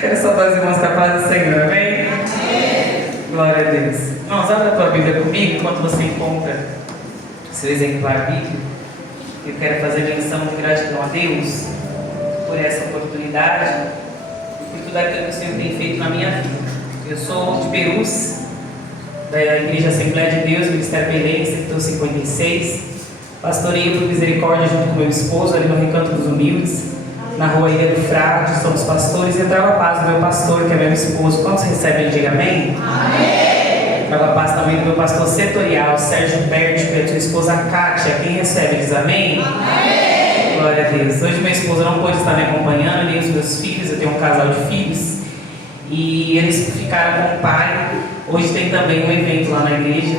Quero saudar os irmãos com a paz do Senhor, amém? Glória a Deus. Irmãos, abra a tua Bíblia comigo enquanto você encontra seu exemplar bíblico. Eu quero fazer menção de gratidão a Deus por essa oportunidade e por tudo aquilo que o Senhor tem feito na minha vida. Eu sou de Perus, da Igreja Assembleia de Deus, Ministério Belém, Sector 56. Pastoreio por misericórdia junto com meu esposo, ali no Recanto dos Humildes, na rua Ilha do Frade. Somos pastores e eu trago a paz do meu pastor, que é meu esposo. Quantos recebem? Diga amém. Amém. Trago a paz também do meu pastor setorial, Sérgio Berti, e a sua esposa Kátia. Quem recebe diz amém. Amém. Glória a Deus. Hoje minha esposa não pôde estar me acompanhando, nem os meus filhos. Eu tenho um casal de filhos e eles ficaram com o pai. Hoje tem também um evento lá na igreja,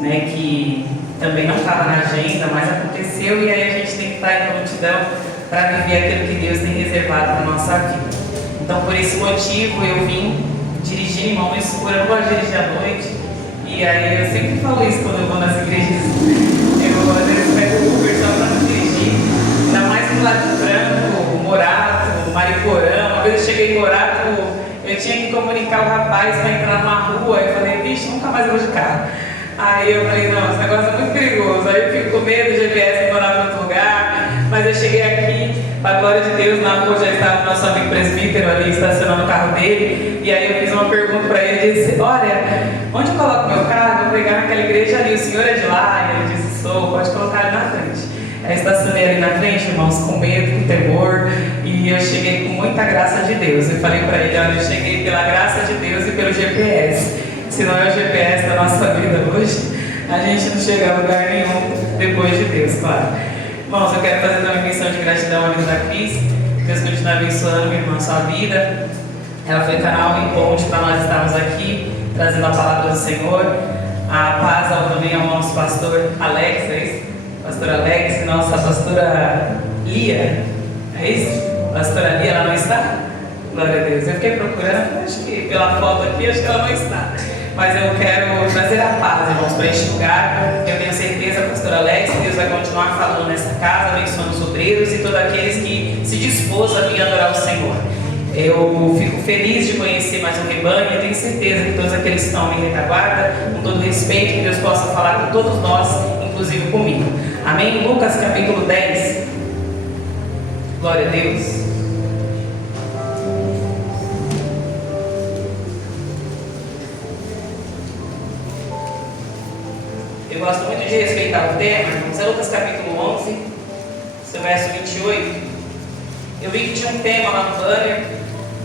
né, que também não estava na agenda, mas aconteceu, e aí a gente tem que estar em prontidão para viver aquilo que Deus tem reservado para a nossa vida. Então, por esse motivo, eu vim dirigir, irmão, no escuro. Eu não gosto de dirigir à noite, e aí eu sempre falo isso quando eu vou nas igrejas. Eu às vezes pego o Uber só para não dirigir, ainda mais no lado de Franco, Morato, Mariporã. Uma vez eu cheguei em Morato, eu tinha que comunicar o rapaz para entrar numa rua. Eu falei, vixe, nunca mais vou de carro. Aí eu falei, não, esse negócio é muito perigoso. Aí eu fico com medo do GPS me mandar para outro lugar. Mas eu cheguei aqui, para a glória de Deus, na rua já estava o nosso amigo presbítero ali estacionando o carro dele. E aí eu fiz uma pergunta para ele e disse, olha, onde eu coloco meu carro? Vou pregar naquela igreja ali, o senhor é de lá? E ele disse, sou, pode colocar ali na frente. Aí estacionei ali na frente, irmãos, com medo, com temor. E eu cheguei com muita graça de Deus. Eu falei para ele, olha, eu cheguei pela graça de Deus e pelo GPS. Se não é o GPS da nossa vida hoje, a gente não chega a lugar nenhum depois de Deus, claro. Irmãos, eu quero fazer também menção de gratidão à vida da Cris. Deus continue abençoando minha irmã, sua vida. Ela foi canal em ponte para nós estarmos aqui, trazendo a palavra do Senhor. A paz também ao nosso pastor Alex, é isso? Pastor Alex, e nossa pastora Lia, é isso? Pastora Lia, ela não está? Glória a Deus. Eu fiquei procurando, acho que pela foto aqui, acho que ela não está. Mas eu quero trazer a paz, irmãos, para este lugar. Eu tenho certeza, pastor Alex, que Deus vai continuar falando nessa casa, abençoando os obreiros e todos aqueles que se dispôs a vir adorar o Senhor. Eu fico feliz de conhecer mais um rebanho e tenho certeza que todos aqueles que estão em retaguarda, com todo respeito, que Deus possa falar com todos nós, inclusive comigo. Amém? Lucas capítulo 10. Glória a Deus. Eu gosto muito de respeitar o tema, irmãos. É Lucas capítulo 11, seu verso 28. Eu vi que tinha um tema lá no banner,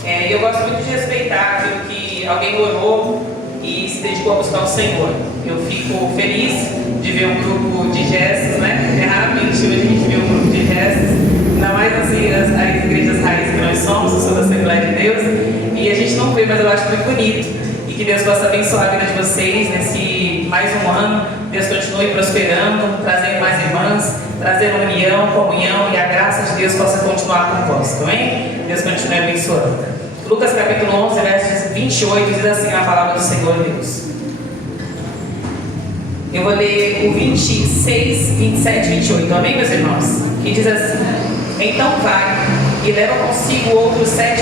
e eu gosto muito de respeitar aquilo que alguém orou e se dedicou a buscar o Senhor. Eu fico feliz de ver um grupo de gestos, né? Raramente hoje a gente vê um grupo de gestos, ainda mais assim, as igrejas raízes que nós somos, eu sou da Assembleia de Deus, e a gente não vê, mas eu acho muito bonito. E que Deus possa abençoar a vida de vocês nesse mais um ano. Deus continue prosperando, trazendo mais irmãs, trazendo união, comunhão, e a graça de Deus possa continuar convosco, amém? Deus continue abençoando. Lucas capítulo 11, versos 28, diz assim a palavra do Senhor Deus. Eu vou ler o 26, 27 e 28, amém, meus irmãos? Que diz assim: então vai e leva consigo outros 7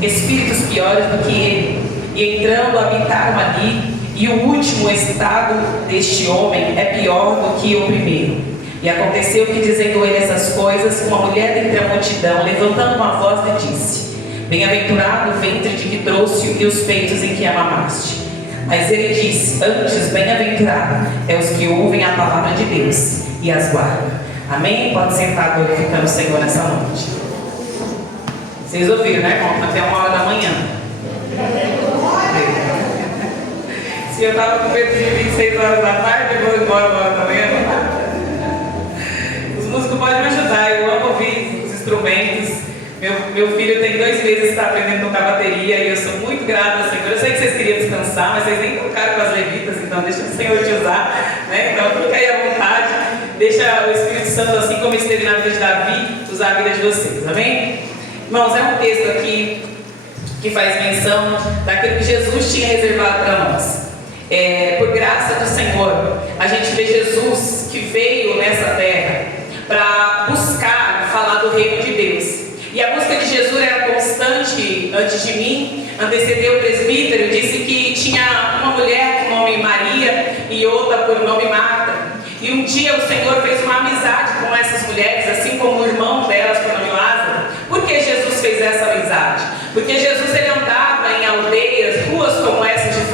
espíritos piores do que ele, e entrando habitaram ali. E o último estado deste homem é pior do que o primeiro. E aconteceu que, dizendo ele essas coisas, uma mulher dentre a multidão, levantando uma voz, lhe disse: bem-aventurado o ventre de que trouxe e os peitos em que a mamaste. Mas ele disse: antes, bem-aventurado é os que ouvem a palavra de Deus e as guardam. Amém? Pode sentar glorificando o Senhor nessa noite. Vocês ouviram, né, irmão? Até 1h da manhã. Se eu estava com medo de 26 horas da tarde, eu vou embora 1h da manhã. Os músicos podem me ajudar, eu amo ouvir os instrumentos. Meu filho tem 2 meses que está aprendendo a tocar bateria e eu sou muito grata ao Senhor. Eu sei que vocês queriam descansar, mas vocês nem tocaram com as levitas, então deixa o Senhor te usar, né? Então fica aí à vontade, deixa o Espírito Santo, assim como esteve na vida de Davi, usar a vida de vocês, amém? Irmãos, é um texto aqui que faz menção daquilo que Jesus tinha reservado para nós. Por graça do Senhor, a gente vê Jesus que veio nessa terra para buscar falar do reino de Deus. E a busca de Jesus era constante antes de mim, antecedeu o presbítero, disse que tinha uma mulher com o nome Maria e outra por nome Marta. E um dia o Senhor fez uma amizade com essas mulheres, assim como o irmão delas por nome Lázaro. Por que Jesus fez essa amizade? Porque Jesus ele andava em aldeias, ruas como essa de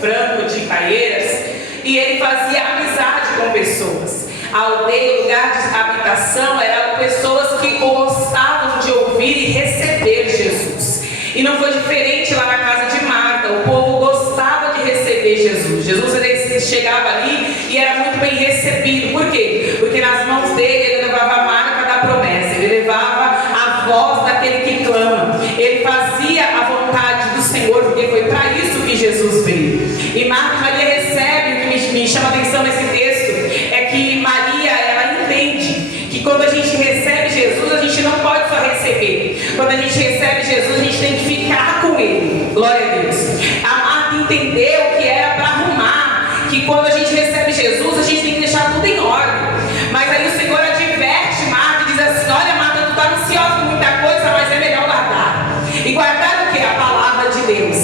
Franco, de Caieiras, e ele fazia amizade com pessoas. A aldeia, o lugar de habitação, eram pessoas que gostavam de ouvir e receber Jesus. E não foi diferente lá na casa de Marta. O povo gostava de receber Jesus. Jesus ele chegava ali e era muito bem recebido. Por quê? Porque nas mãos dele ele levava a marca da promessa. Ele levava a voz daquele que clama. Ele fazia a vontade do Senhor, porque foi para isso que Jesus veio. E Marta e Maria recebem. O que me chama a atenção nesse texto é que Maria, ela entende que quando a gente recebe Jesus, a gente não pode só receber. Quando a gente recebe Jesus, a gente tem que ficar com Ele. Glória a Deus. A Marta entendeu que era para arrumar, que quando a gente recebe Jesus, a gente tem que deixar tudo em ordem. Mas aí o Senhor adverte Marta e diz assim: olha, Marta, tu está ansiosa com muita coisa, mas é melhor guardar. E guardar o que? A palavra de Deus.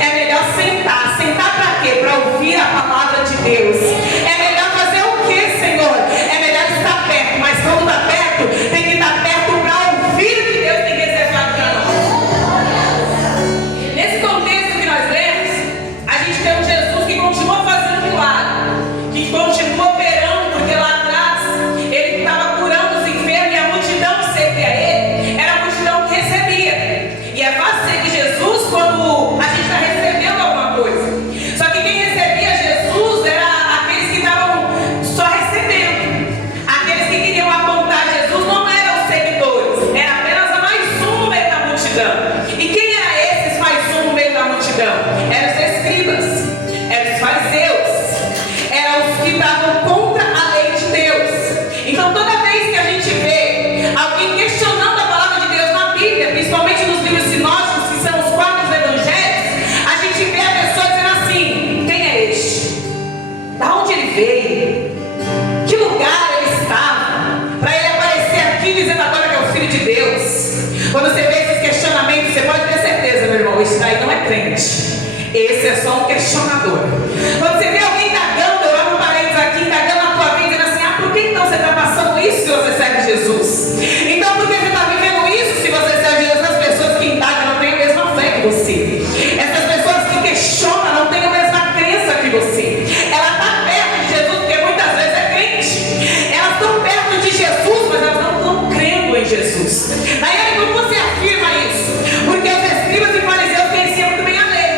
É melhor sentar. Sentar para quê? Para ouvir a palavra de Deus. É melhor fazer o que, Senhor? É melhor estar perto, mas quando está perto, tem que estar perto para ouvir o que Deus tem reservado para nós. Nesse contexto que nós lemos, a gente tem um Jesus que continua fazendo milagre, que continua operando, porque lá atrás ele estava curando os enfermos e a multidão que servia a ele era a multidão que recebia. E é fácil seguir Jesus quando a gente está recebendo alguma coisa. Só que quem recebia Jesus era aqueles que estavam só recebendo. Aqueles que queriam apontar Jesus não eram os seguidores, era apenas a mais um no meio da multidão. E quem era esses mais um no meio da multidão? Eram os escribas, eram os fariseus, eram os que estavam contra a lei de Deus. Então toda vez que a gente vê alguém questionando a palavra de Deus na Bíblia, principalmente nos livros sinóticos, que são os 4 evangelhos, a gente vê a pessoa dizendo assim: quem é este? Da onde ele veio? Que lugar ele estava? Para ele aparecer aqui dizendo agora que é o Filho de Deus. Quando você vê esses questionamentos, você pode ter certeza, meu irmão, esse daí não é crente. Esse é só um questionador. Quando você vê alguém indagando, eu abro um parênteses aqui, indagando a tua vida, dizendo assim: ah, por que então você está passando isso se você serve Jesus? Então por que você está vivendo isso se você serve Jesus? As pessoas que indagam não têm a mesma fé que você. Essas pessoas que questionam não têm a mesma crença que você. Ela está perto de Jesus porque muitas vezes é crente. Elas estão perto de Jesus, mas elas não estão crendo em Jesus. Daí como você afirma isso? Porque os escribas e fariseus conheciam muito bem a lei.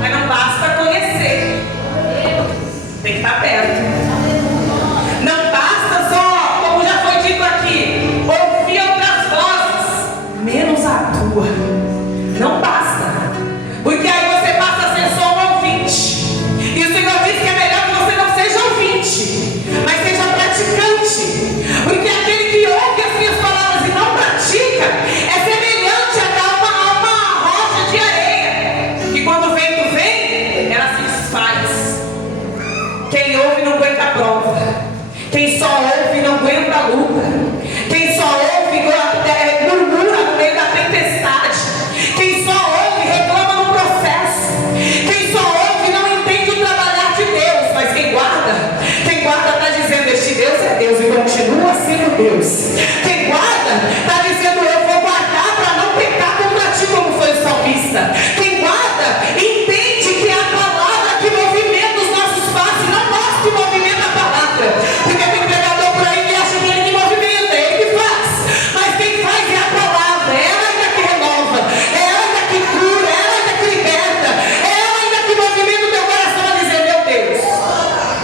Mas não basta conhecer. Tem que estar perto. Não basta só, como já foi dito aqui, ouvir outras vozes, menos a tua. Não basta. Porque aí você passa a ser só um ouvinte. E o Senhor diz que é melhor que você não seja ouvinte, mas seja praticante. Porque aquele que ouve as minhas palavras e não pratica é semelhante a uma rocha de areia, que quando o vento vem, ela se desfaz. Quem ouve não aguenta a prova. Quem só ouve não aguenta a luta. Quem só ouve murmura no meio da tempestade. Quem só ouve reclama no processo. Quem só ouve não entende o trabalhar de Deus. Mas quem guarda está dizendo: este Deus é Deus e continua sendo Deus. Quem guarda está dizendo: eu vou guardar para não pecar contra ti, como foi o salmista. Quem guarda entende que é a palavra que movimenta os nossos passos, não nós que movimenta a palavra. Porque tem pregador por aí que acha que ele que movimenta, é ele que faz. Mas quem faz é a palavra, é ela ainda que renova, é ela ainda que cura, é ela ainda que liberta, é ela ainda que movimenta o teu coração a dizer: meu Deus,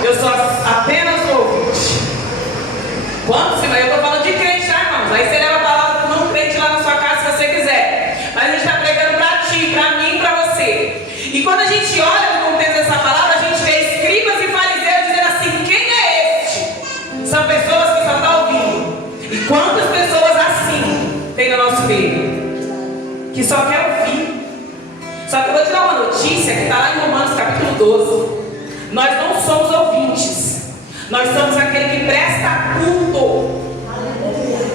eu sou apenas um ouvinte. Quantos, eu estou falando de crente, tá, irmãos? Aí você leva a palavra para um crente lá na sua casa se você quiser. Mas a gente está pregando para ti, para mim, para você. E quando a gente olha no contexto dessa palavra, a gente vê escribas e fariseus dizendo assim: quem é este? São pessoas que só estão ouvindo. E quantas pessoas assim tem no nosso meio? Que só quer ouvir. Só que eu vou te dar uma notícia que está lá em Romanos capítulo 12. Nós não somos ouvintes. Nós somos aquele que presta culto.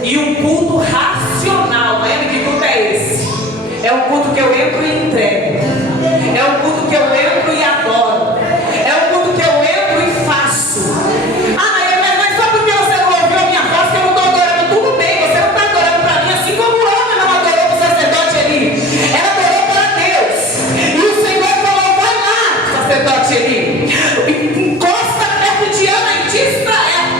E um culto racional. Lembra que culto é esse? É um culto que eu entro e entrego. É um culto que eu entro e adoro. É um culto que eu entro e faço. Ah, mas só porque você não ouviu a minha voz que eu não estou adorando. Tudo bem, você não está adorando para mim, assim como Ana não adorou para o sacerdote ali. Ela adorou para Deus. E o Senhor falou: vai lá, sacerdote ali, encosta perto de Ana e diz para ela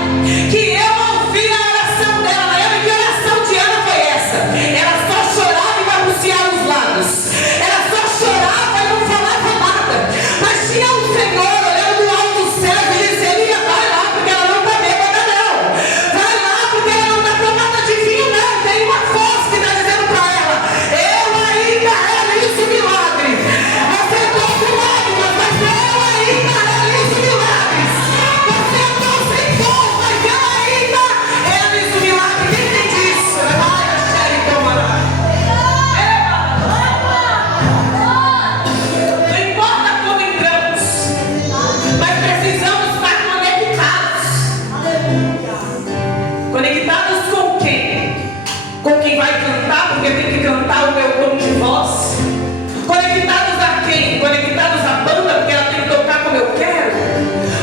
que eu ouvi a oração dela. Lembra que oração de Ana foi essa? Ela só chorava e balbuciava os lábios. Ela só chorava e não falava nada. Mas tinha um Senhor olhando do alto do céu e dizia: vai lá, porque ela não está bêbada não. Vai lá, porque ela não está tomada de vinho não. Tem uma voz que está dizendo para ela: eu ainda realizo milagre. Você está com lágrimas, mas eu ainda realizo milagres. Você está sem dor, mas eu ainda realizo milagre. Quem entende isso? Vai, Xeri, toma. Não importa como entramos, mas precisamos estar conectados. Conectados com quem? Com quem vai cantar, porque tem que cantar o meu tom de voz. Conectados a quem? Conectados à banda, porque ela tem que tocar como eu quero.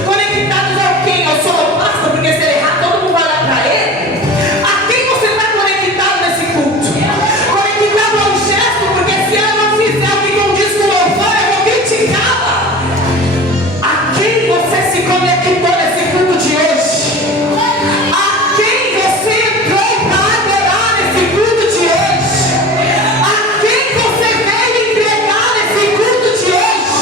Conectados a quem? Ao sonoplasta, porque se ele errar, todo mundo vai olhar para ele. A quem você está conectado nesse culto? Conectado ao gesto, porque se ela não fizer o que condiz com o louvor, eu vou criticá-la. A quem você se conectou nesse culto de hoje? A quem você entrou para adorar nesse culto de hoje? A quem você veio entregar nesse culto de hoje?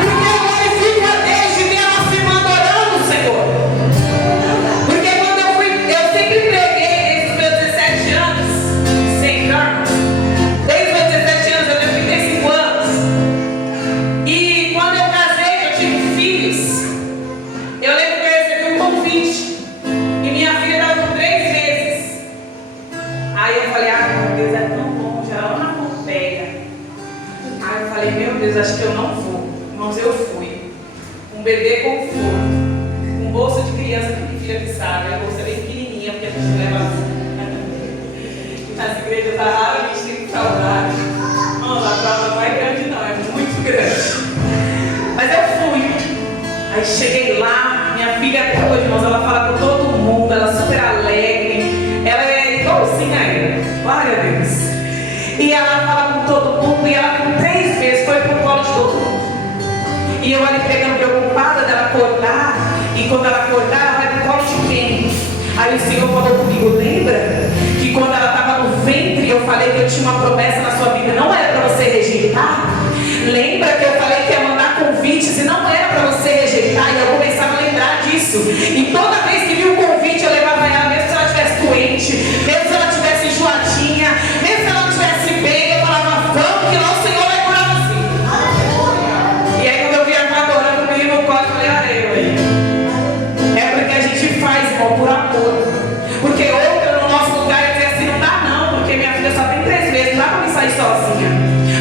Porque eu glorifico a Deus de ver a nossa irmã adorando o Senhor. Porque quando eu sempre preguei desde os meus 17 anos, Senhor, desde os meus 17 anos, eu tenho 35 anos. E quando eu casei, eu tive filhos. Eu lembro que eu recebi um convite. E minha filha estava com 3 meses. Aí eu falei: ah, meu Deus, é tão longe, ela lá na Pompeia. Aí eu falei: meu Deus, acho que eu não vou. Irmãos, eu fui. Um bebê conforto. Um bolso de criança, que filha que sabe. A bolsa é bem pequenininha, porque a gente leva nas igrejas da área, a gente tem que saudade. Não, a prova não é grande não, é muito grande. Mas eu fui. Aí cheguei lá, minha filha até hoje, irmãos, ela fala com todo mundo, ela é super alegre, ela é igualzinha a ele, glória a Deus. E ela fala com todo mundo, e ela com 3 meses foi pro colo de todo mundo. E eu ali pegando preocupada dela acordar, e quando ela acordar, ela vai pro colo de quem? Aí o Senhor falou comigo: lembra que quando ela estava no ventre, eu falei que eu tinha uma promessa na sua vida, não era para você rejeitar? Lembra que eu falei que ia mandar convites e não era para você rejeitar? E eu começava a lembrar disso. E toda vez que vi um convite, eu levava ela, mesmo se ela estivesse doente, mesmo se ela estivesse enjoadinha, mesmo se ela não estivesse bem, eu falava: vamos, que lá o Senhor vai curar você. E aí quando eu vi a irmã adorando o menino no colo, eu falei: olha eu aí. É porque a gente faz, irmão, por amor. Porque outra no nosso lugar ia dizer assim: não dá não, porque minha filha só tem 3 meses, não dá pra me sair sozinha.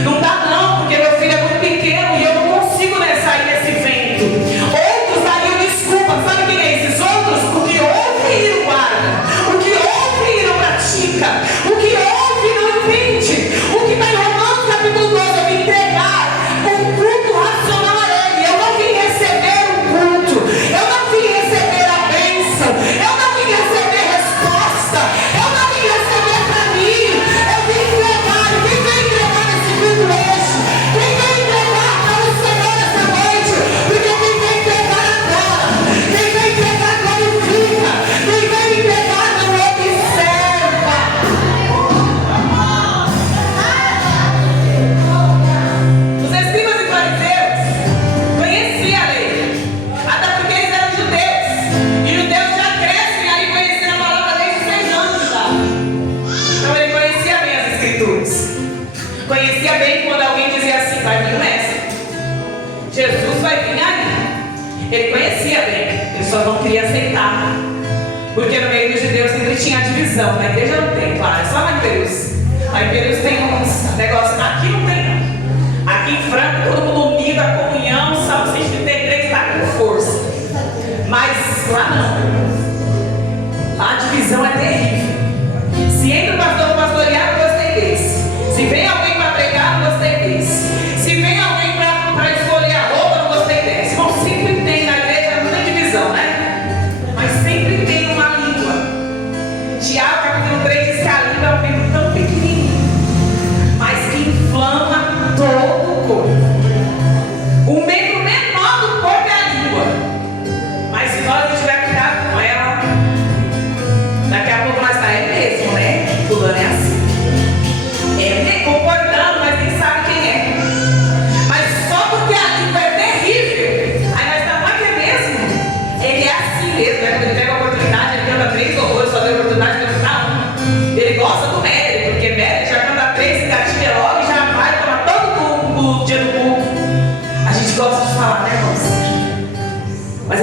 Não dá não, porque meu filho é muito pequeno e eu não consigo, né, sair nesse vento. Outros dariam desculpa. Sabe quem é esses outros? O que ouve e não guarda. O que ouve e não pratica. O que ouve e não entende. O que está em Romanos capítulo 12, eu vim entregar um culto racional a ele. Eu não vim receber um culto. Eu não vim receber a bênção. Eu não vim receber resposta. Eu não vim receber caminho. Eu vim entregar. E quem vem entregar nesse culto hoje? Quem vem entregar para o Senhor essa noite? Porque quem vem entregar adora. Quem vem entregar glorifica. Quem vem entregar não observa. Os escribas e fariseus conheciam a lei, até porque eles eram judeus. E judeus já crescem aí conhecendo a palavra desde 6 anos de idade. Então ele conhecia bem as escrituras. Conhecia bem quando alguém dizia assim: vai vir o Mestre, Jesus vai vir aí. Ele conhecia bem, ele só não queria aceitar. Porque no meio dos judeus sempre tinha a divisão. Na igreja não tem, claro, é só lá em Perus. Lá em Perus tem uns negócios, aqui não tem não. Aqui em Franco todo mundo unido, a comunhão, Salmo 133 está com força. Mas lá não. Lá a divisão é terrível. Se entra o pastor pastorear, eu gostei desse. Se vem alguém para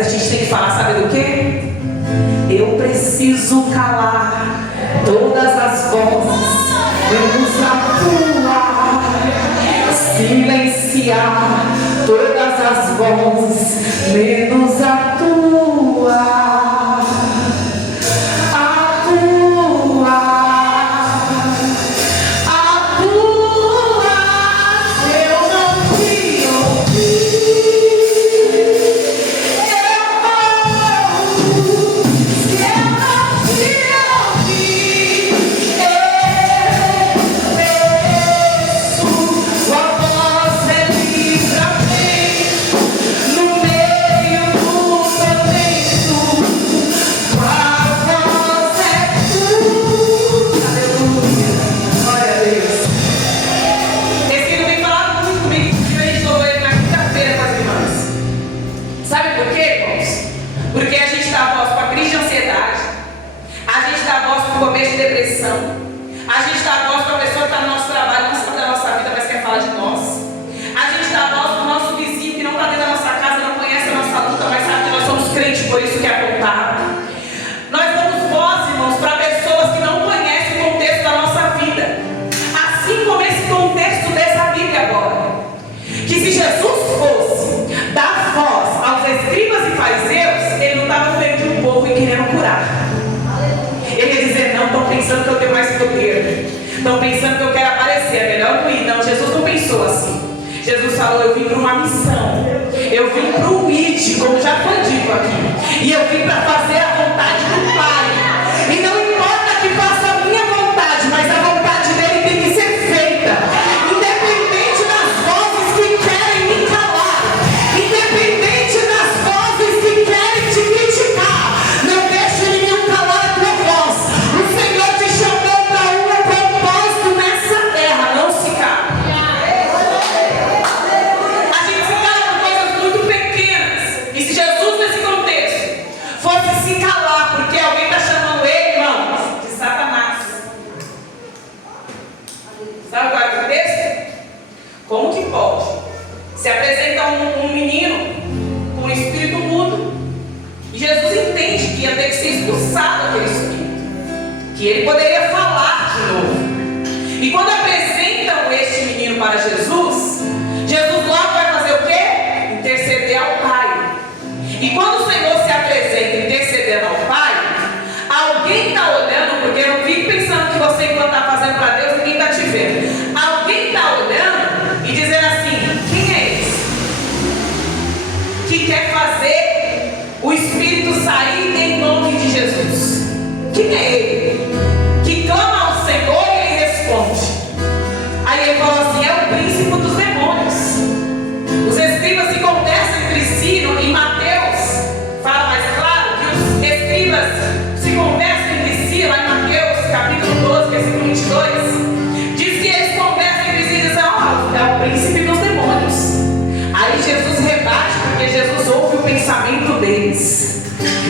a gente tem que falar, sabe do quê? Eu preciso calar todas as vozes, menos a tua. Silenciar todas as vozes, menos a tua. Por isso que é apontado. Nós damos voz, irmãos, para pessoas que não conhecem o contexto da nossa vida. Assim como esse contexto dessa Bíblia agora. Que se Jesus fosse dar voz aos escribas e fariseus, ele não estava no meio de um povo e querendo curar. Ele ia dizer, não, estão pensando que eu tenho mais poder. Estão pensando que eu quero aparecer, é melhor não ir. Não, Jesus não pensou assim. Jesus falou, eu vim para uma missão. Eu vim para o ID, como já foi dito aqui. E eu vim para fazer a vontade do Pai. E não importa que faça a minha vontade, mas a vontade dele tem que ser feita. Independente das vozes que querem me calar. Independente das vozes que querem te criticar. Não deixe nenhum calar a tua voz. O Senhor te chamou para um propósito nessa terra. Não se cala. Se calar porque alguém está chamando ele, irmãos, de Satanás. Sabe qual é o texto? Como que pode? Se apresenta um menino com um espírito mudo. E Jesus entende que ia ter que ser expulsado aquele espírito. Que ele poderia falar de novo. E quando apresentam este menino para Jesus, Jesus logo vai fazer o quê? Interceder ao Pai. E quando o Senhor se apresenta intercedendo ao Pai, alguém está olhando, porque não fique pensando que você, enquanto está fazendo para Deus, ninguém está te vendo. Alguém está olhando e dizendo assim: quem é esse? Que quer fazer o Espírito sair em nome de Jesus? Quem é ele? Que clama ao Senhor e ele responde. Aí ele fala assim: é o príncipe dos demônios. Os escribas se conversam entre si em Mateus. Fala mais claro que os escribas se conversam entre si, lá em Mateus, capítulo 12, versículo 22. Diz que eles conversam entre si e dizem: ó, é o príncipe dos demônios. Aí Jesus rebate, porque Jesus ouve o pensamento deles.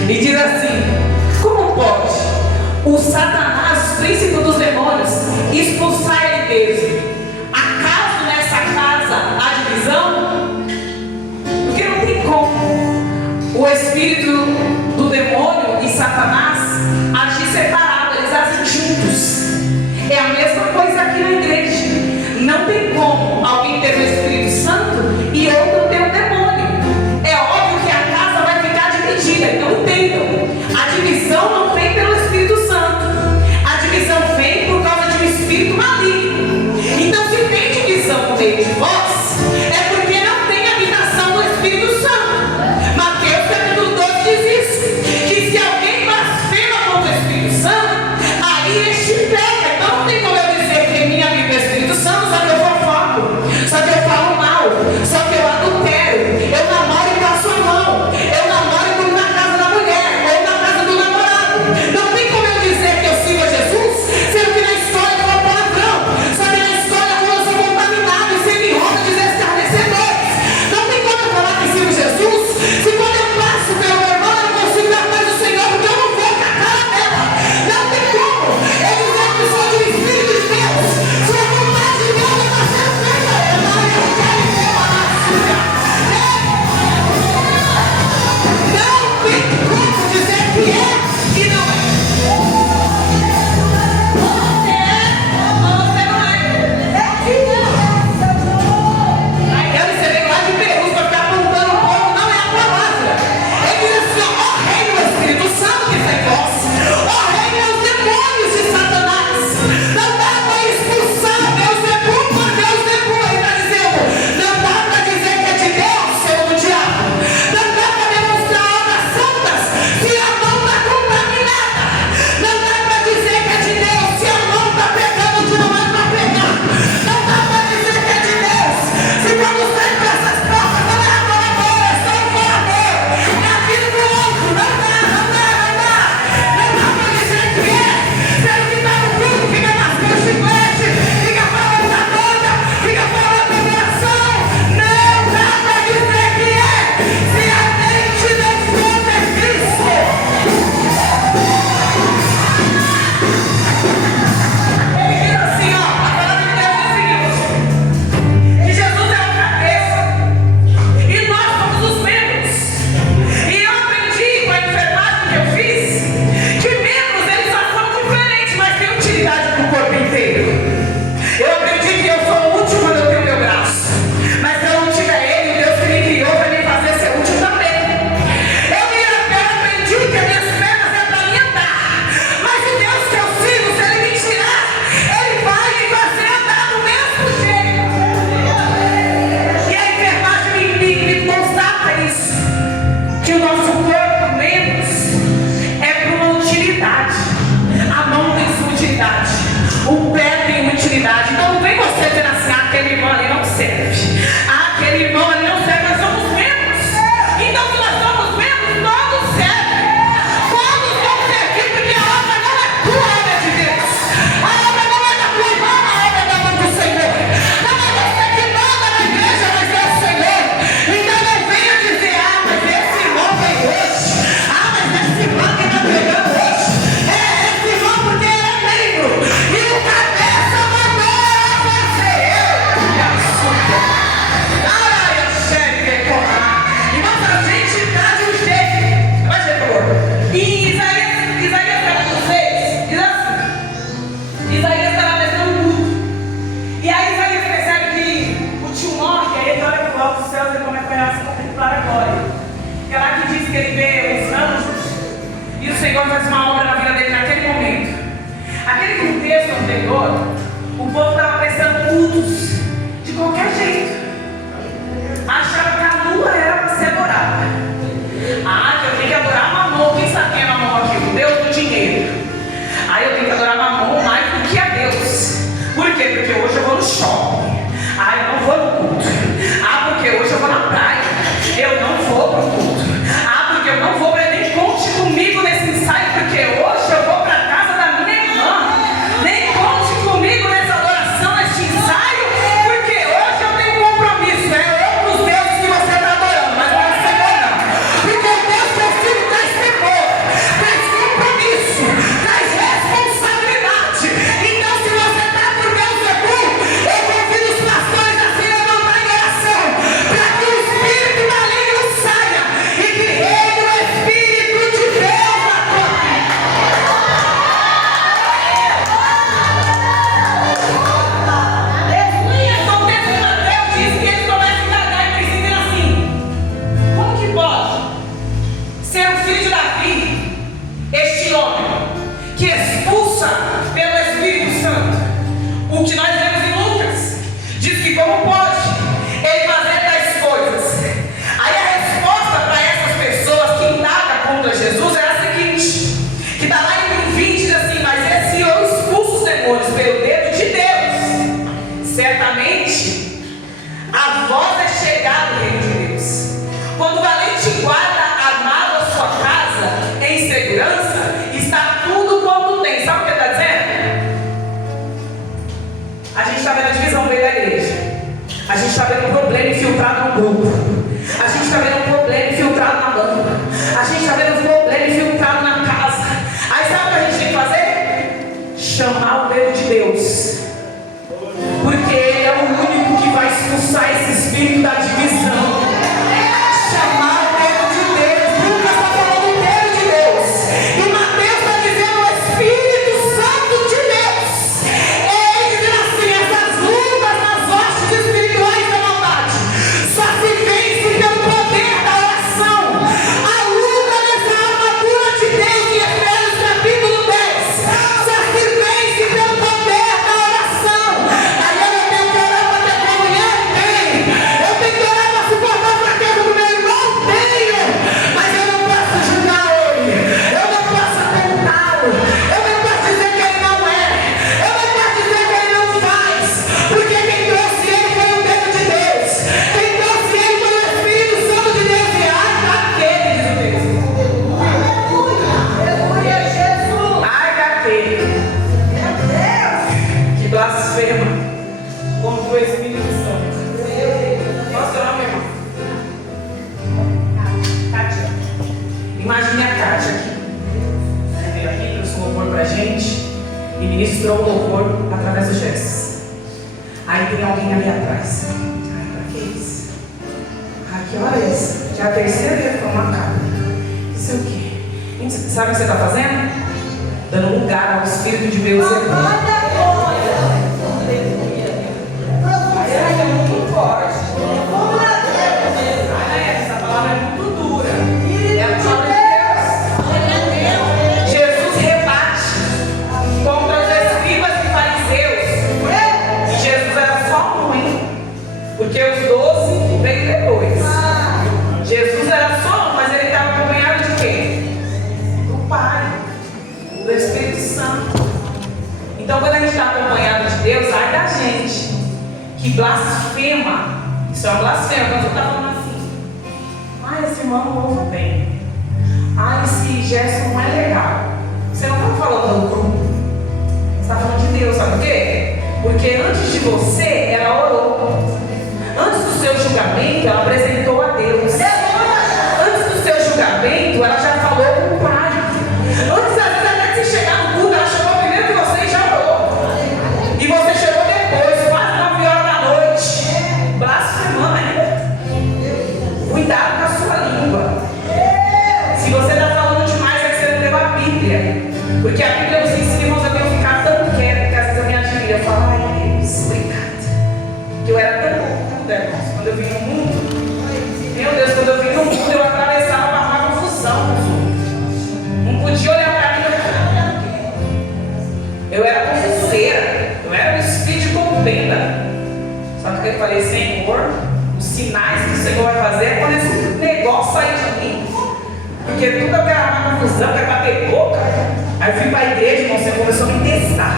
E diz assim: como pode o Satanás, o príncipe dos demônios, expulsar ele deles? Acaso nessa casa há divisão? Porque não tem como o espírito do demônio e Satanás agir separado, eles agem juntos. É a mesma coisa aqui na igreja. Não tem como alguém ter o Espírito Santo e outro ter o demônio. É óbvio que a casa vai ficar dividida. Então entendam, a Aquele contexto anterior, o povo estava prestando cultos de qualquer jeito. Achava que a lua era para ser adorada. Ah, que eu tenho que adorar Mamon. Quem sabe quem é Mamon aqui? O Deus do dinheiro. Aí eu tenho que adorar Mamon mais do que a Deus. Por quê? Porque hoje eu vou no shopping. Ah, eu não vou no culto. Ah, porque hoje eu vou na praia. Eu não vou pro culto. Ah, porque eu não vou para nem conte comigo nesse ensaio, porque hoje eu vou para casa da minha irmã. Nem conte comigo nessa adoração, nesse ensaio, porque hoje eu tenho compromisso. É outros deuses que você está adorando, mas não é o Senhor não. Porque o Deus que eu sirvo traz temor, traz compromisso, traz responsabilidade. Então, se você está por Deus seguro, eu convido os pastores a se levantar em oração, para que o espírito maligno saia e que reine o Espírito de Deus na tua vida. Então, texto de Mateus diz que eles começam a indagar e perseguir assim: como que pode ser o filho de Davi, este homem que expulsa pelo Espírito Santo? O que nós vemos em Lucas diz que como pode ele fazer tais coisas? Aí a resposta para essas pessoas que indagam contra Jesus é a seguinte, que está lá em 20, diz assim: mas esse eu expulso os demônios pelo dedo de Deus. Certamente a voz é chegada do reino de Deus. Quando o valente guarda armado a sua casa em segurança, está tudo quanto tem. Sabe o que ele está dizendo? A gente está vendo a divisão no meio da igreja. A gente está vendo um problema infiltrado no grupo. A gente está vendo um problema infiltrado na banda. A gente está vendo um problema infiltrado na casa. Aí sabe o que a gente tem que fazer? Chamar o dedo de Deus. Porque Ele é o único que vai expulsar esse espírito da divisão. Chamar o dedo de Deus. Lucas está falando o dedo de Deus. E Mateus está dizendo o Espírito Santo de Deus. Ele diz assim: essas lutas nas hostes espirituais da maldade só se vence pelo poder da oração. A luta nessa armadura de Deus em Efésios capítulo 10 só se vence pelo poder da oração. Aí eu tenho que orar para ter comunhão? Tenho. Eu tenho que orar para suportar a fraqueza do meu irmão? Tenho. Mas eu não posso julgar ele. Eu não posso apontá-lo. Eu não posso dizer que ele não é. Eu não posso dizer que ele não faz. Porque quem trouxe ele foi o dedo de Deus. Quem trouxe ele foi o Espírito Santo de Deus. E ai daquele, diz o texto. Aleluia, Jesus. Ai daquele que blasfema contra o Espírito Santo. Posso ter nome, irmão? Kátia. Imagine a Kátia aqui. Ela veio aqui, trouxe um louvor pra gente e ministrou o louvor através dos gestos. Aí tem alguém ali atrás. Ai, pra que isso? Ah, que hora é isso? Já é a terceira vez que eu não acabo. Isso é o quê? Sabe o que você está fazendo? Dando lugar ao Espírito de Deus aqui. É muito forte. Essa palavra é muito dura. É a palavra de Deus. Jesus rebate contra os escribas e fariseus. E Jesus era só um, hein? Porque os 12 veio depois. Jesus era só um, mas ele estava acompanhado de quem? Do Pai, do Espírito Santo. Então, quando a gente está acompanhado de Deus, ai da gente que blasfema. Isso é uma blasfema. Quando você está falando assim: ah, esse irmão não ouve bem. Ah, esse gesto não é legal. Você não está falando do grupo. Você está falando de Deus, sabe por quê? Porque antes de você, ela orou. Antes do seu julgamento, ela apresentou a Deus. Antes do seu julgamento, ela já falou com o Pai. Antes, às vezes, até de você chegar no culto, ela chegou primeiro que você e já orou. E você chegou depois, quase 9 horas da noite, blasfemando ainda. Cuidado com a sua língua. Se você está falando demais, é que você não leu a Bíblia. Porque a Bíblia nos ensina, irmãos, a não ficar tão quieto, que às vezes eu me admiro. Eu falo: ai, Deus, obrigado. Que eu era tão bom, irmãos, quando eu vim no mundo. Meu Deus, quando eu vim no mundo, eu atravessava para arrumar confusão. Não podia olhar para mim. Eu Eu falei, Senhor, os sinais que o Senhor vai fazer é quando esse negócio sair de mim. Porque tudo eu quero arrumar confusão, quero bater boca. Aí eu fui para a igreja, irmão, o Senhor começou a me testar.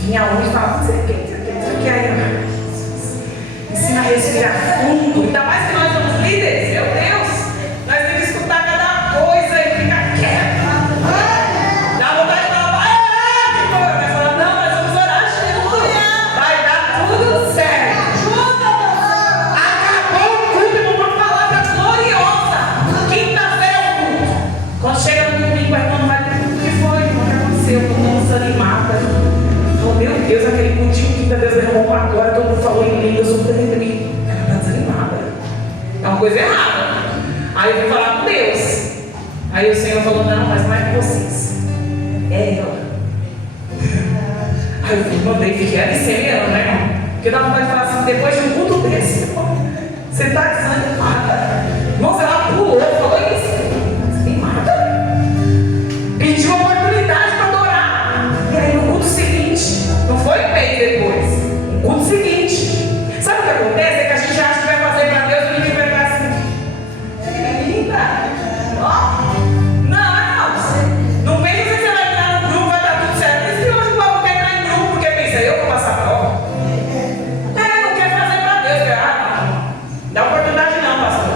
Vinha um e falava, não sei o que, aí, ensina a respirar fundo. Ainda mais que nós somos líderes, meu Deus. Nós temos que escutar cada coisa e ficar quieto. Dá vontade de falar, vai orar, mas fala, não, nós vamos orar junto. Vai dar tudo certo. Acabou o culto, irmão, uma palavra gloriosa. Quinta-feira é o culto. Quando chega no domingo, a irmã vai ter o que foi, irmão, o que aconteceu? Eu estou desanimada. Meu Deus, aquele cultinho que Deus derramou agora, todo mundo falou em línguas, eu falei, ela está desanimada. É uma coisa errada. Aí eu fui falar com Deus. Aí o Senhor falou, não, mas não é com vocês. É ela. Aí eu mandei, fiquei ali semeando, né, irmão? Porque dá vontade de falar assim, depois de um culto desse, irmão, você está desanimada. Nossa, ela pulou, falou isso. Desanimada. Pediu a oportunidade para adorar. E aí no culto seguinte, não foi um mês depois, no culto seguinte, sabe o que acontece? É que a gente acha que vai fazer para Deus e ninguém vai ficar assim. Linda! Ó! Não pensa que você vai entrar no grupo, vai dar tudo certo. Por isso que hoje o povo quer entrar em grupo, porque pensa, eu vou passar prova. Não quer fazer para Deus, não. Dá oportunidade não, pastor.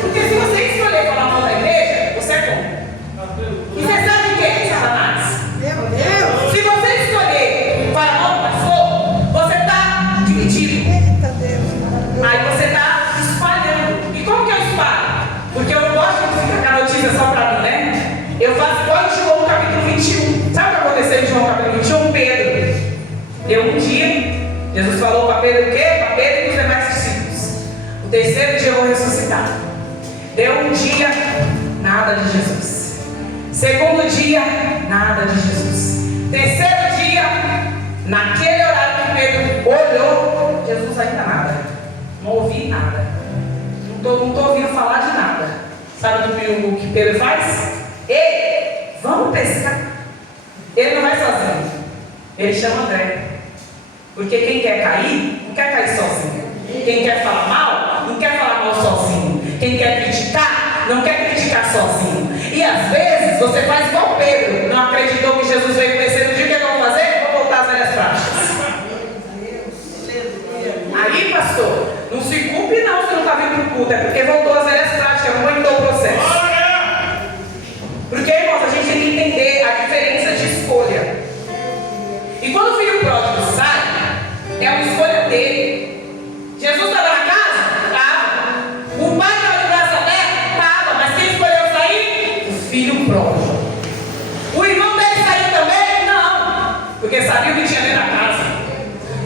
Porque se você escolher falar mal da igreja, você é bom. E você sabe o que é Satanás? Se você escolher falar mal do pastor, você está dividido. Aí você está espalhando. E como que eu espalho? Porque eu não gosto de ficar com a notícia só para mim, né? Eu faço igual em João capítulo 21. Sabe o que aconteceu em João capítulo 21? Pedro deu um dia, Jesus falou para Pedro o quê? Para Pedro e os demais discípulos: o terceiro dia eu vou ressuscitar. Deu um dia, nada de Jesus. Segundo dia, nada de Jesus. Terceiro dia, naquele horário que Pedro olhou, Jesus ainda nada. Não ouvi nada. Não estou ouvindo falar de nada. Sabe o que Pedro faz? Ei, vamos pescar. Ele não vai sozinho. Ele chama André. Porque quem quer cair, não quer cair sozinho. Quem quer falar mal, não quer falar mal sozinho. Quem quer criticar, não quer criticar sozinho. E às vezes você faz igual Pedro. Não acreditou que Jesus veio conhecer no dia. O que eu vou fazer? Vou voltar às velhas práticas. Aí, pastor, não se culpe não se não está vindo para o culto. É porque voltou às velhas práticas, não aguentou o processo. Porque, irmãos, a gente tem que entender a diferença de escolha. E quando o filho pródigo sai, é uma escolha dele. Jesus estava na casa? Estava. O pai estava de braço aberto? Estava. Mas quem escolheu sair? O filho pródigo. O irmão dele saiu também? Não. Porque sabia o que tinha dentro da casa.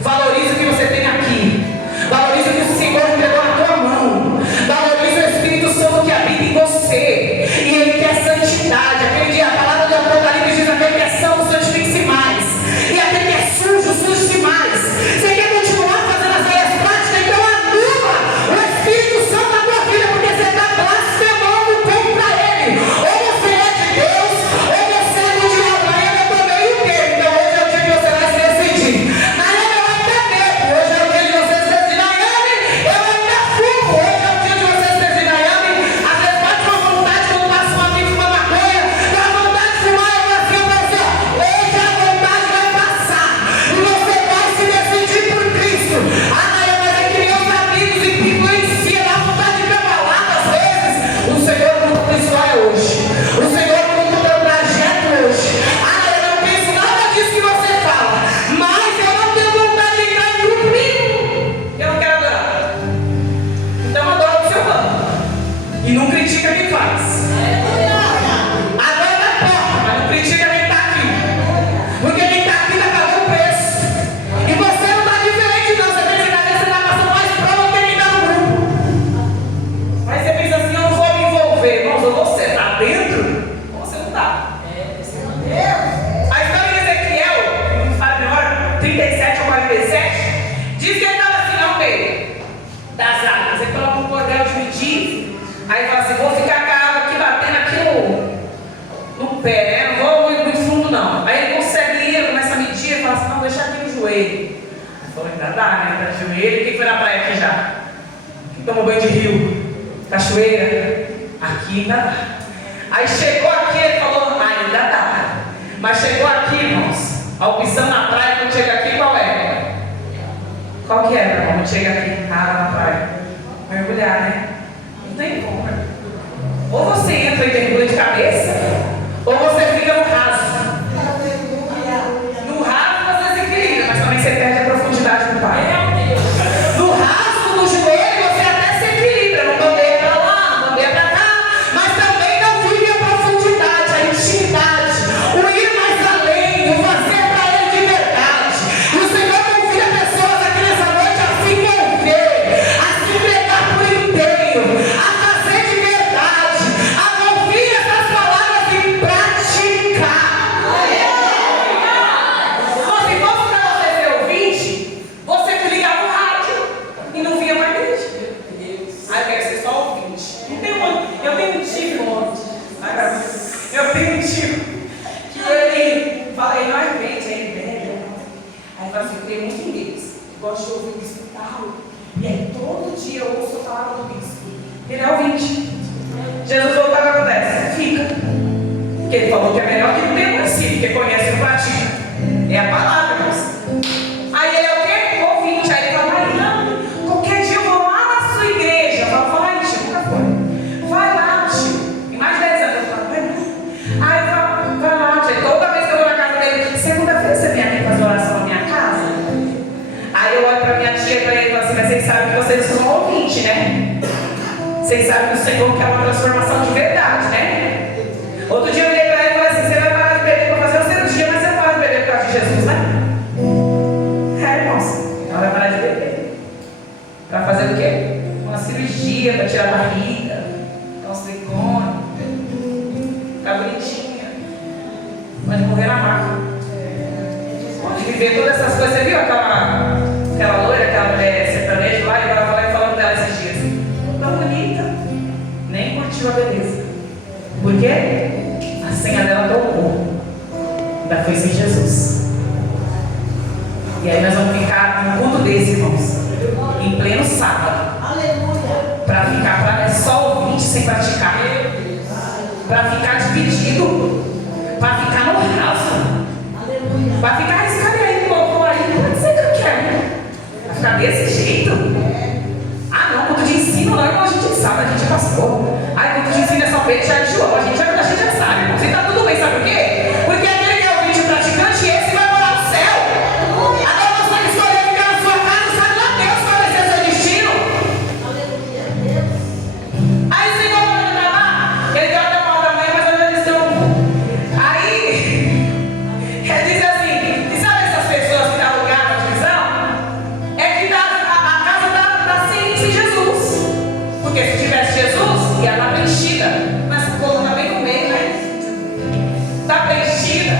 Valorize o que você tem aqui. Valorize o que o Senhor entregou na tua mão. Valorize o Espírito Santo que habita em você. E Ele quer santidade. Aquele dia, a palavra do Apocalipse diz: aquele que é santo, santifique-se mais. E aquele que é sujo, suje-se mais. Você quer continuar fazendo as velhas práticas? Então anula o Espírito Santo na tua vida, porque você está blasfemando contra Ele. Ou você é de Deus, ou você é do diabo. Aí eu tô meio termo. Então hoje é o dia que você vai se decidir. Aí eu ainda bebo. Hoje é o dia de você se decidir. Nayane, eu ainda fumo. Hoje é o dia de você se decidir. Nayane, às vezes bate com vontade quando passa um amigo fuma maconha. Dá vontade de fumar, eu vou assim, eu vou assim. Hoje a vontade vai passar. E você vai se decidir por Cristo. Ah, Nayane, mas é que meus amigos e influencia, dá vontade de cabalar às vezes. O Senhor não abençoa hoje. O Senhor não muda o teu trajeto hoje. Ah, eu não penso nada disso que você fala. Mas eu não tenho vontade de entrar em grupo nenhum. Eu não quero adorar. Então adora o seu plano. E não critica quem faz. Adora na porta, mas não critica quem está aqui. Porque quem está aqui está pagando o preço. E você não está diferente não. Você pensa que às vezes você está passando mais prova do que quem está no grupo. Mas você pensa assim: eu não vou me envolver. Irmãos, ou você está dentro, ou você não está. A história de Ezequiel, não sabe agora, 37 ou 47, diz que ele estava assim ao meio das águas. Ele coloca um cordel de medir, aí fala assim: vou ficar com a água aqui batendo aqui no pé, né? Não vou muito fundo não. Aí ele consegue ir, ele começa a medir, ele fala assim: não, deixa aqui no joelho. Ele falou: ainda dá, né? Tá joelho. Quem foi na praia aqui já? Quem tomou banho de rio? Cachoeira? Aqui ainda dá. Aí chegou aqui, ele falou: ainda dá. Mas chegou aqui, irmãos, a opção na praia, quando chega aqui, qual é? Qual que é, meu irmão? Quando chega aqui, na praia? Mergulhar, né? Não tem como. Ou você entra e mergulha de cabeça, ou você fica no raso. No raso você se equilibra, mas também você perde a profundidade do pai. No raso, no joelho, você até se equilibra. Não bandeia pra lá, não bandeia pra cá, mas também não vive a profundidade, a intimidade, o ir mais além, o fazer pra Ele de verdade. E o Senhor convida pessoas aqui nessa noite a se envolver, a se entregar por inteiro, a fazer de verdade, a ouvir essas palavras e praticar. Se fosse para você ser ouvinte, você que ligava o rádio e não via mais igreja. Aí eu quero ser só ouvinte. Eu tenho um tio, eu tenho um tio que ele fala: ele não é crente, ele bebe. Aí ele fala assim: eu creio muito em Deus, gosto de ouvir o bispo e tal. E aí todo dia eu ouço a palavra do bispo. Ele é ouvinte. Jesus falou: o que acontece? Fica. Porque ele falou que é melhor que não tenha conhecido, porque conhece e pratica. É a palavra, irmãos. Aí ele é o quê? Ouvinte. Aí ele fala: Maria, qualquer dia eu vou lá na sua igreja. Eu falo: ai, tio, nunca sabem que vocês são ouvintes, né? Vocês sabem que o Senhor quer uma transformação de verdade, né? Outro dia eu olhei para ele e falei assim: você vai parar de beber para fazer uma cirurgia, mas você para de beber por causa de Jesus, né? Irmãos, ela vai parar de beber. Para fazer o quê? Uma cirurgia, para tirar a barriga, dar um silicone, ficar bonitinha. Pode morrer na maca. Pode viver todas essas coisas. Você viu aquela loira, aquela mulher sertaneja lá, e ela falando dela esses dias? Tão bonita, nem curtiu a beleza. Por quê? A senha dela tocou. Ainda foi sem Jesus. E aí nós vamos ficar num culto desse, irmãos, em pleno sábado. Para ficar para só ouvinte sem praticar. Para ficar dividido. Para ficar no raso. Para ficar arriscado aí, louvor aí. Pode ser que eu quero. Vai ficar desse jeito? Ah, não, culto de ensino não, irmão, a gente sabe, a gente é pastor. Ai, culto de ensino é só peito, já de João, a gente já sabe, irmão. Você tá tudo bem, sabe por quê? Porque aquele que é ouvinte praticante, esse vai morar no céu. Agora você vai escolher ficar na sua casa, sabe lá Deus qual vai ser o seu destino. Aí o Senhor vai me lá, ele deu até uma hora da manhã, mas eu não disse um. Aí, ele diz assim, e sabe essas pessoas que dão lugar na divisão? É que a casa está sem Jesus. Porque se tivesse Jesus, ia estar preenchida. Mas o povo está bem no meio, né? Está preenchida.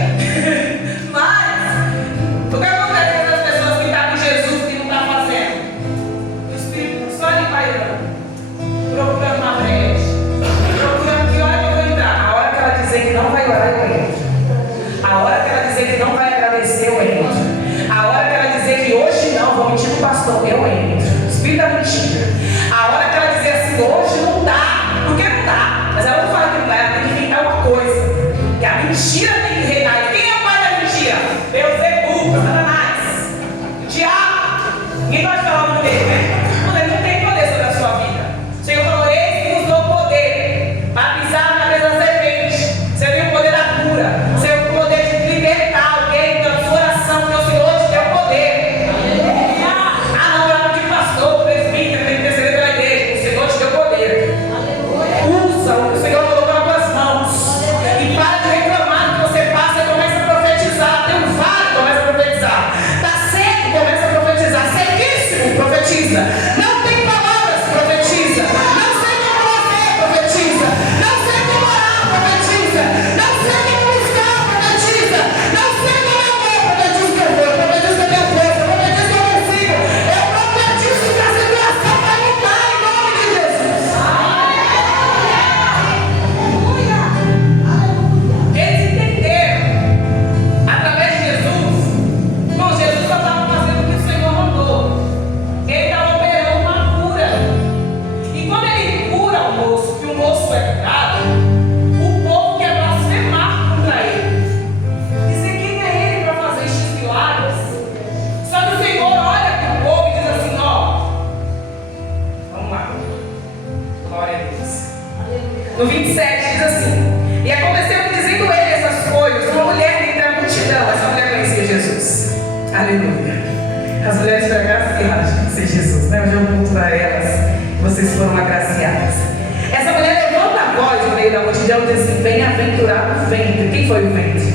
Mas, o que acontece com as pessoas que estão com Jesus e não estão fazendo? O Espírito só lhe vai procurando uma brecha. Procurando que hora que eu vou entrar. A hora que ela dizer que não vai orar, eu entro. A hora que ela dizer que não vai agradecer, eu entro. A hora que ela dizer que hoje não, vou mentir pro pastor, eu entro. Espírito da mentira. A hora que ela dizer assim, hoje não dá, porque não dá. Mas ela não fala que não dá, ela tem que inventar uma coisa. Que a mentira tem que reinar. E quem é o pai da mentira? Beelzebub, Satanás, o diabo. Ninguém pode falar o nome dele, né? Ele não tem poder sobre a sua vida. O Senhor falou, eis que nos dou poder para pisar na cabeça da serpente. Você tem o poder da cura. Você tem o poder de libertar alguém da sua oração, que o Senhor te deu poder. Ah, não, era de pastor, presbítero, tem que interceder pela igreja. O Senhor te deu poder. Usa o que o Senhor colocou nas tuas mãos. E para de reclamar do que você passa e começa a profetizar. Tem um vale, começa a profetizar. Está seco, começa a profetizar. Sequíssimo, profetiza. Não tem palavras, profetiza. Não sei como fazer, profetiza. Não sei como orar, profetiza. Não sei como buscar, profetiza. Não sei como eu vou, profetiza que eu vou. Profetiza que eu tenho força, profetiza que eu consigo. Eu profetizo que a situação vai mudar em nome de Jesus. Eles entenderam, através de Jesus, bom, Jesus só estava fazendo o que o Senhor mandou. Ele estava operando uma cura. E quando ele cura o moço, que o moço é curado, o povo quer blasfemar contra ele. Dizer quem é ele para fazer estes milagres. Só que o Senhor olha para o povo e diz assim, ó, vamos lá. Glória a Deus. No 27 diz assim, e aconteceu que dizendo ele essas coisas, uma mulher dentre a multidão, essa mulher conhecia Jesus. Aleluia. As mulheres foram agraciadas de conhecer Jesus, né? Hoje eu conto para elas, vocês foram agraciadas. Essa mulher levanta a voz no meio da multidão e diz assim, bem-aventurado o ventre. Quem foi o ventre?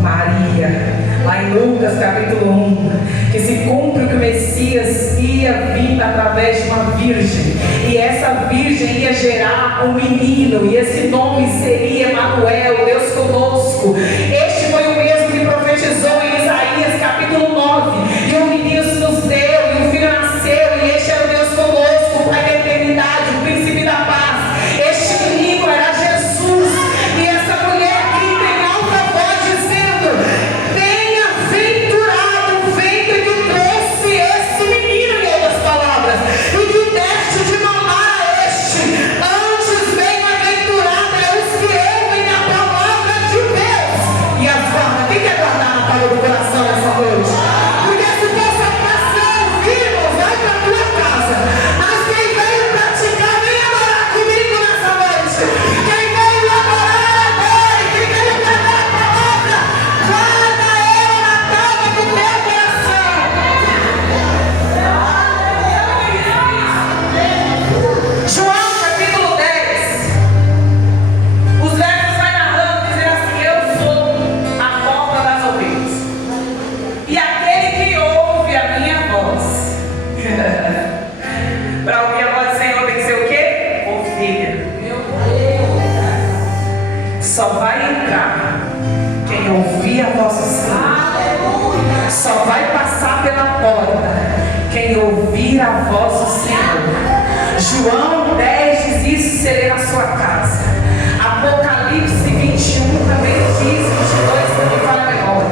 Maria. Lá em Lucas capítulo 1, que se cumpre o que o Messias ia vir através de uma virgem, e essa virgem ia gerar um menino, e esse nome seria Emanuel, Deus conosco. Este foi o mesmo que profetizou em Isaías capítulo 9, e um menino se nos deu, e um filho nasceu, e este era o Deus conosco, o Pai da eternidade, o príncipe da paz. Este menino era Jesus, e essa mulher grita em alta voz dizendo, bem-aventurado o ventre que trouxe esse menino, em outras palavras, e que deste de mamar a este. Antes, bem-aventurado é os que ouvem a palavra de Deus e as pela porta quem ouvir a voz do Senhor. João 10 diz isso, serei na sua casa. Apocalipse 21 também diz, 22 também fala melhor,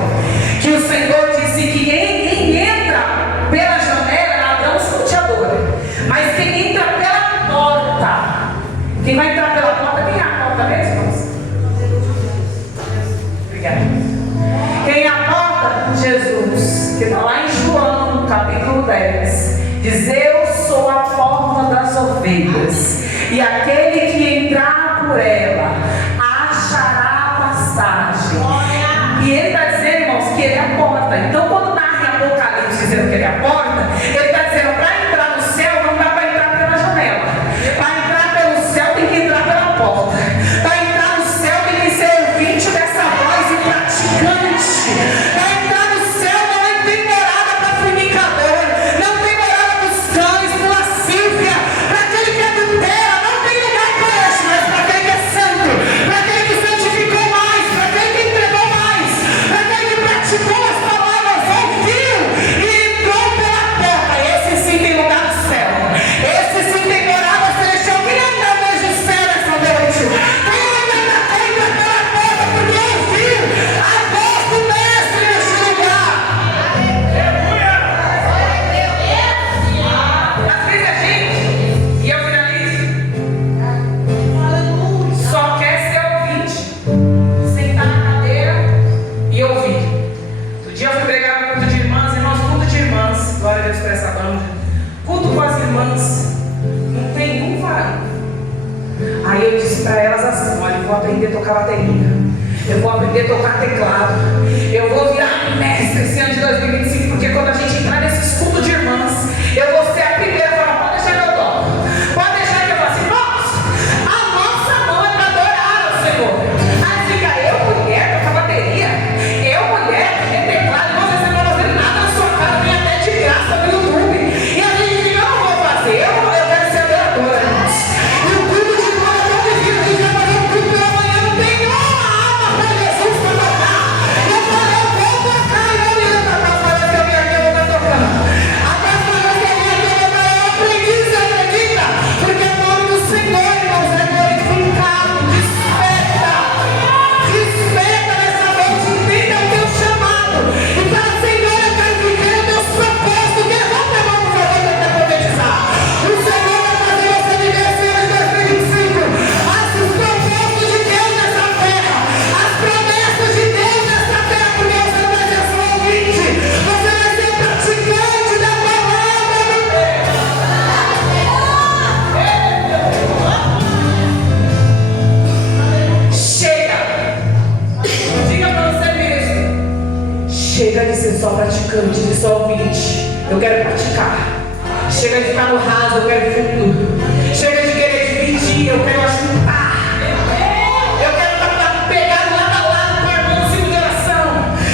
que o Senhor disse que quem entra pela janela, ladrão salteador, mas quem entra pela porta, quem vai entrar pela porta, quem é a porta mesmo, irmãos? Obrigada. Quem é a porta? Jesus, que está lá em João, capítulo 10, diz: eu sou a porta das ovelhas, e aquele que entrar por ela achará passagem. E ele está dizendo, irmãos, que ele é a porta. Então, quando narra em Apocalipse dizendo que ele é a porta, ele está dizendo: para entrar no céu não dá para entrar pela janela, para entrar pelo céu tem que entrar pela porta, para entrar no céu tem que ser ouvinte dessa voz e praticante. Para entrar no céu não tem morada para fornicador, não tem morada para os cães, para lascívia, para aquele que adultera, não tem lugar para este, mas para aquele que é santo, para aquele que santificou mais, para aquele que entregou mais, para aquele que praticou as palavras, ouviu e entrou pela porta. Esse sim tem lugar no céu, esse sim tem morada celestial. Quem ainda vejo o céu nessa noite? Quem ainda entra pela porta porque ouviu a voz do mestre neste lugar? Às vezes a gente, e eu finalizo, só quer ser ouvinte, sentar na cadeira e ouvir. Outro dia eu fui pregar no culto de irmãs, irmãos, culto de irmãs, glória a Deus por essa banda, culto com as irmãs, não tem um varão. Aí eu disse para elas assim: olha, eu vou aprender a tocar bateria, eu vou aprender a tocar teclado, eu vou virar mestre esse ano de 2025, porque quando a gente entrar nesses cultos de irmãs, eu vou ser a primeira a falar: pode deixar que eu toco, pode deixar que eu faça. Irmãos, a nossa mão é para adorar ao Senhor. Aí fica eu, mulher, tocar bateria, eu, mulher, aprender teclado. Irmãos, você não vai fazer nada na sua casa, vem até de graça no YouTube. E a gente diz: eu não vou fazer, eu quero ser adoradora, irmãos. E o culto de irmão é tão difícil, a gente vai fazer um culto pela manhã, não tem uma alma para Jesus para tocar. Eu falei: eu vou tocar, e eu ia tocar. Parece que eu vim aqui, eu vou estar tocando. Até as manhãs que eu vim aqui, eu aprendi, você acredita? Porque o nome do Senhor, irmãos, é glorificado. Desperta nessa noite, entenda o teu chamado. E fala: Senhor, eu quero viver os teus propósitos. Levanta a mão, por favor, para profetizar. O Senhor vai fazer você viver esse ano de 2025. Os propósitos de Deus nessa terra, as promessas de Deus nessa terra, porque você não vai ser só ouvinte, você vai ser praticante da palavra de Deus. Chega! Diga para você mesmo: chega de ser só praticante, de só ouvinte. Eu quero praticar. Chega de ficar no raso, eu quero fundo. Chega de querer dividir, eu quero ajudar. Eu quero estar pegado lado a lado com o irmão no ciclo de oração.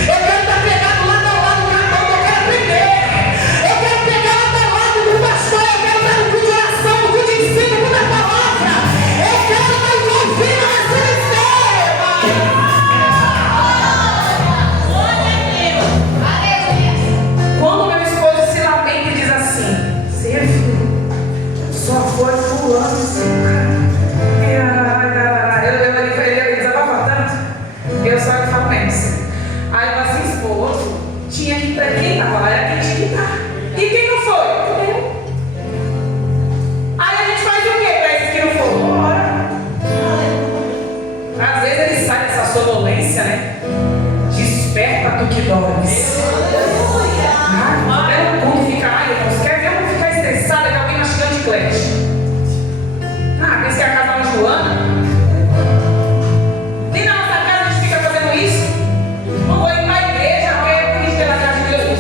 Eu quero estar pegado lado a lado com a irmã, eu quero aprender. Eu quero pegar lado a lado com o pastor, eu quero estar no culto de oração, no culto de ensino, no culto da palavra. Eu quero mais ouvir a sua história, irmão. Quando meu esposo se lamenta e diz assim: Sérgio, só foi fulano, eu olhei para ele, ele desabafa tanto, eu só falo menos. Aí eu assim: esposo, tinha que ir para quem estava lá, era quem tinha que estar. E quem não foi? Eu. Aí a gente faz o quê para esses que não foram? Ora. Às vezes ele sai dessa sonolência, né? Desperta tu que dormes. Até o culto fica: ai, irmãos, quer ver eu ficar estressada que alguém mastigando chiclete? Pensa que a casa da Joana? Nem na nossa casa a gente fica fazendo isso. Não vou ir para a igreja, porque a gente pela casa de Deus,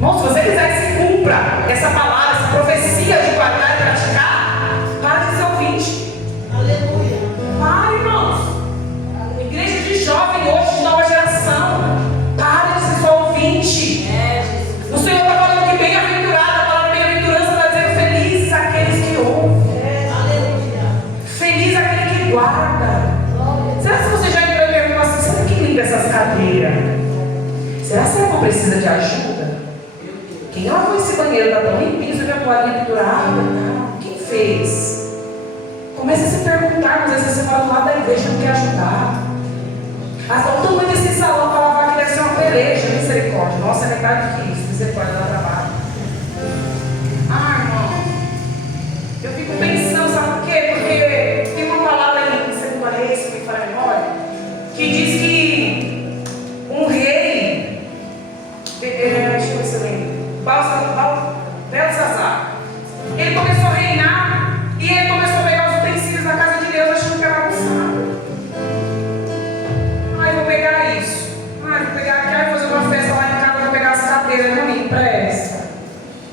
Irmão, se você quiser que se cumpra essa palavra, essa profecia de guardar e praticar, para de ser ouvinte. Aleluia. Para, irmãos. Igreja de jovem hoje, de nova geração. Para de ser só ouvinte. O Senhor está falando que bem-aventurada, a palavra bem-aventurança está dizendo felizes aqueles que ouvem. Aleluia. Feliz aquele que guarda. Será que você já entrou e perguntou assim, será que limpa essas cadeiras? Será que você não precisa de ajuda? Quem lavou esse banheiro? Está tão limpinho, você já toalhinha pendurada? Não. Quem fez? Comece a se perguntar, às vezes você fala do lado da igreja, não quer ajudar. O tamanho desse salão para lavar aqui deve ser uma peleja, misericórdia. Nossa, é metade que isso, misericórdia, dá trabalho. Irmão, eu fico pensando, sabe por quê? Porque tem uma palavra em 2 Reis, que me fala a memória, que diz que um rei, deixa eu ver se eu lembro, Belsazar, ele começou a reinar e ele começou a pegar os utensílios da casa de Deus achando que era bagunçado. Vou pegar isso. Vou pegar aqui, vou fazer uma festa lá em casa, vou pegar as cadeiras, não me empresta.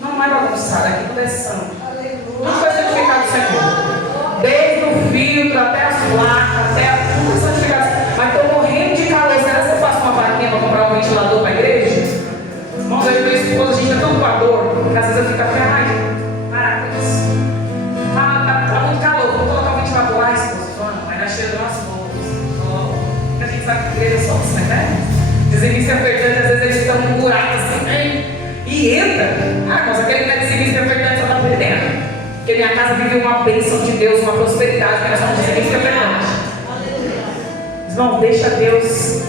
Não é bagunçado, aqui tudo é santo. Tudo foi santificado do Senhor. Desde o filtro até as placas, até tudo é santificado. Mas estou morrendo de calor. Será que você faz uma vaquinha para comprar um ventilador para a igreja? Irmãos, eu e minha esposa, a gente é tão doador, porque às vezes eu fico até, para com isso. Tá muito calor, vamos colocar um ventilador lá, esposa. Vamos, vai na cheia do nosso bolso. A gente sabe que igreja somos, né? Dizimista ofertante, às vezes eles estão no buraco assim, né? E entra. Mas aquele que é dizimista ofertante só está perdendo. Porque minha casa vive uma bênção de Deus, uma prosperidade, que nós somos dizimista ofertante. Irmão, deixa Deus.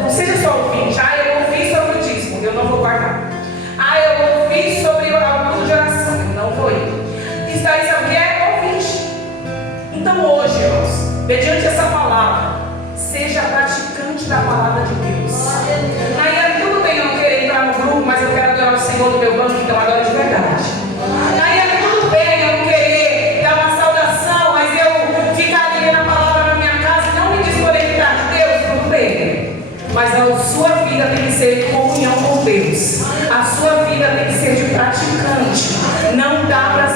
Não seja só ouvinte. Eu ouvi sobre o dízimo, eu não vou guardar. Eu ouvi sobre o culto de oração, eu não vou ir. Isso daí sabe o que é? Ouvinte. Então hoje, irmãos, mediante essa palavra, seja praticante da palavra de Deus. Aí tudo bem eu não querer entrar no grupo, mas eu quero adorar o Senhor do meu banco, então adoro de verdade. Aí tudo bem eu não querer dar uma saudação, mas eu ficar ali na palavra na minha casa e não me desconectar de Deus, tudo bem. Mas a sua vida tem que ser de comunhão com Deus. A sua vida tem que ser de praticante. Não dá para